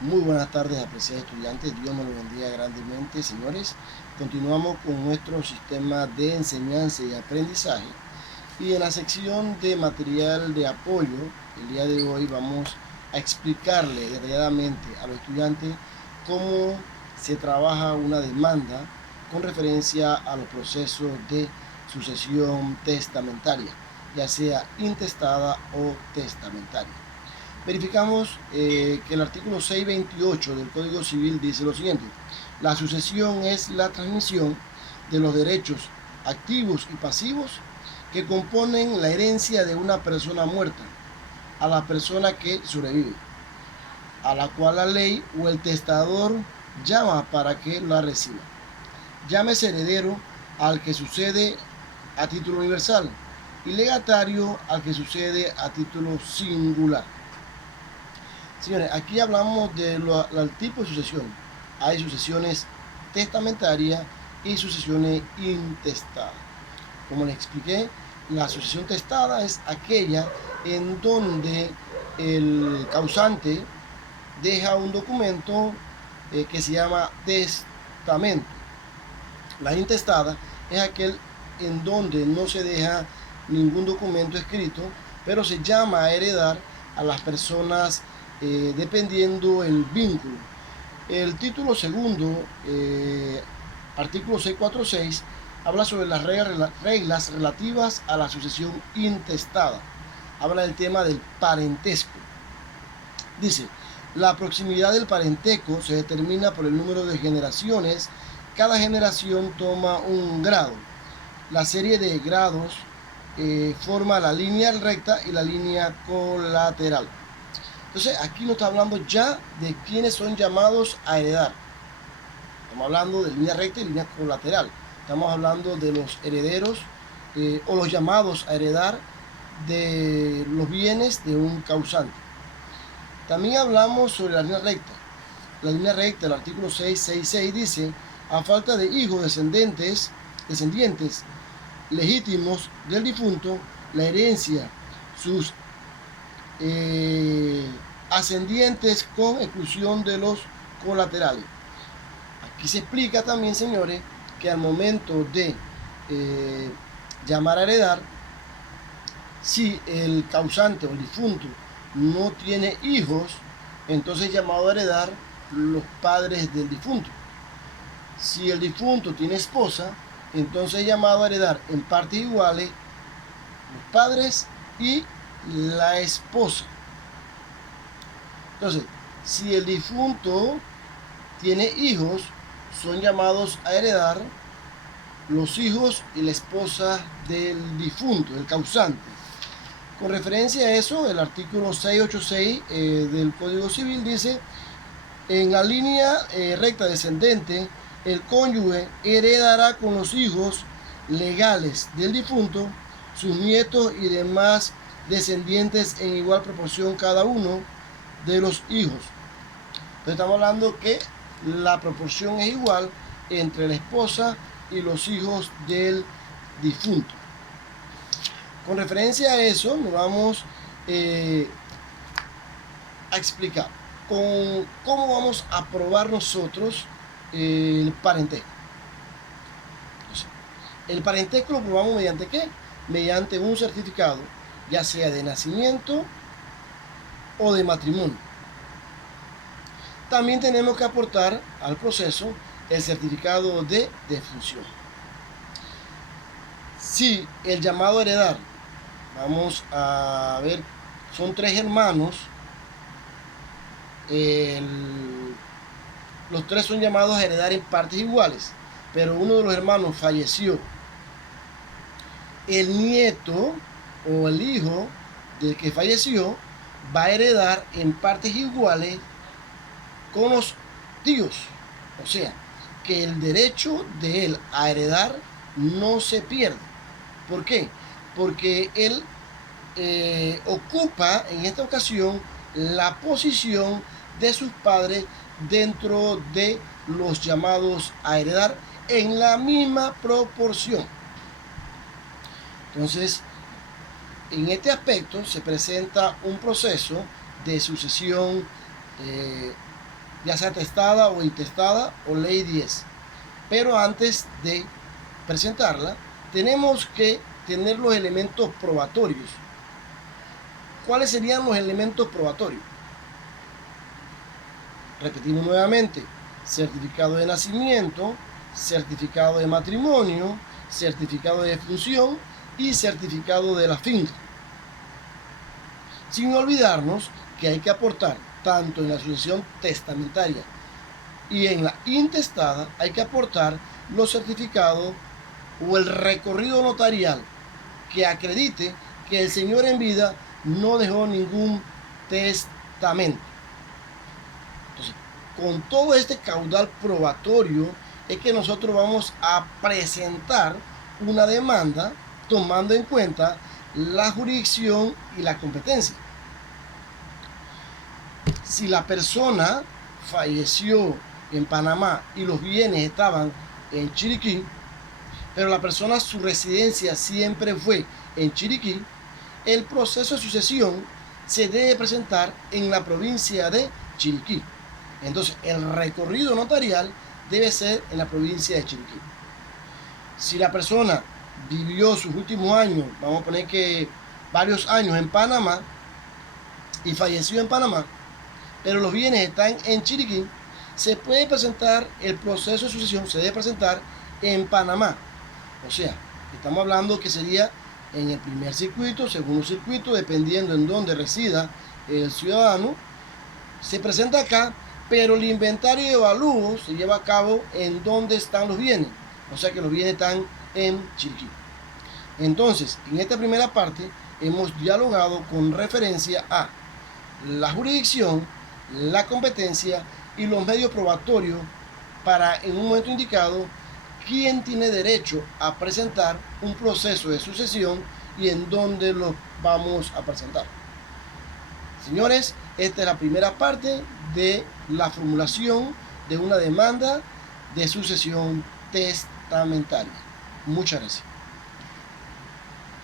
Muy buenas tardes, apreciados estudiantes. Dios me los bendiga grandemente, señores. Continuamos con nuestro sistema de enseñanza y aprendizaje. Y en la sección de material de apoyo, el día de hoy vamos a explicarle detalladamente a los estudiantes cómo se trabaja una demanda con referencia a los procesos de sucesión testamentaria, ya sea intestada o testamentaria. Verificamos que el artículo 628 del Código Civil dice lo siguiente: la sucesión es la transmisión de los derechos activos y pasivos que componen la herencia de una persona muerta a la persona que sobrevive, a la cual la ley o el testador llama para que la reciba. Llámese heredero al que sucede a título universal y legatario al que sucede a título singular. Señores, aquí hablamos del tipo de sucesión. Hay sucesiones testamentarias y sucesiones intestadas. Como les expliqué, la sucesión testada es aquella en donde el causante deja un documento que se llama testamento. La intestada es aquel en donde no se deja ningún documento escrito, pero se llama a heredar a las personas dependiendo el vínculo. El título segundo, artículo 646, habla sobre las reglas relativas a la sucesión intestada. Habla del tema del parentesco. Dice, la proximidad del parentesco se determina por el número de generaciones. Cada generación toma un grado. La serie de grados forma la línea recta y la línea colateral. Entonces aquí nos está hablando ya de quienes son llamados a heredar. Estamos hablando de línea recta y línea colateral. Estamos hablando de los herederos o los llamados a heredar de los bienes de un causante. También hablamos sobre la línea recta. La línea recta, el artículo 666 dice, a falta de hijos descendientes legítimos del difunto, la herencia, sus ascendientes con exclusión de los colaterales. Aquí se explica también, señores, que al momento de llamar a heredar, si el causante o el difunto no tiene hijos, entonces llamado a heredar los padres del difunto. Si el difunto tiene esposa, entonces llamado a heredar en partes iguales los padres y la esposa. Entonces, si el difunto tiene hijos, son llamados a heredar los hijos y la esposa del difunto, del causante. Con referencia a eso, el artículo 686 del Código Civil dice, en la línea recta descendente, el cónyuge heredará con los hijos legales del difunto, sus nietos y demás descendientes en igual proporción cada uno de los hijos. Entonces estamos hablando que la proporción es igual entre la esposa y los hijos del difunto. Con referencia a eso, nos vamos a explicar cómo vamos a probar nosotros el parentesco. Entonces, el parentesco lo probamos mediante ¿qué? Mediante un certificado, ya sea de nacimiento o de matrimonio. También tenemos que aportar al proceso el certificado de defunción. Si el llamado a heredar, vamos a ver, son 3 hermanos, los 3 son llamados a heredar en partes iguales, pero uno de los hermanos falleció. El nieto o el hijo del que falleció va a heredar en partes iguales con los tíos. O sea, que el derecho de él a heredar no se pierde. ¿Por qué? Porque él ocupa en esta ocasión la posición de sus padres dentro de los llamados a heredar en la misma proporción. Entonces, en este aspecto se presenta un proceso de sucesión ya sea testada o intestada o ley 10. Pero antes de presentarla, tenemos que tener los elementos probatorios. ¿Cuáles serían los elementos probatorios? Repetimos nuevamente: certificado de nacimiento, certificado de matrimonio, certificado de defunción y certificado de la finca. Sin olvidarnos que hay que aportar, tanto en la sucesión testamentaria y en la intestada, hay que aportar los certificados o el recorrido notarial que acredite que el señor en vida no dejó ningún testamento. Entonces, con todo este caudal probatorio es que nosotros vamos a presentar una demanda tomando en cuenta la jurisdicción y la competencia. Si la persona falleció en Panamá y los bienes estaban en Chiriquí, pero la persona, su residencia siempre fue en Chiriquí, el proceso de sucesión se debe presentar en la provincia de Chiriquí. Entonces, el recorrido notarial debe ser en la provincia de Chiriquí. Si la persona vivió sus últimos años, vamos a poner que varios años en Panamá y falleció en Panamá, pero los bienes están en Chiriquí, se puede presentar el proceso de sucesión, se debe presentar en Panamá. O sea, estamos hablando que sería en el primer circuito, segundo circuito, dependiendo en dónde resida el ciudadano. Se presenta acá, pero el inventario de avalúo se lleva a cabo en donde están los bienes. O sea que los bienes están en Chiriquí. Entonces, en esta primera parte hemos dialogado con referencia a la jurisdicción, la competencia y los medios probatorios para, en un momento indicado, quién tiene derecho a presentar un proceso de sucesión y en dónde lo vamos a presentar. Señores, esta es la primera parte de la formulación de una demanda de sucesión testamentaria. Muchas gracias.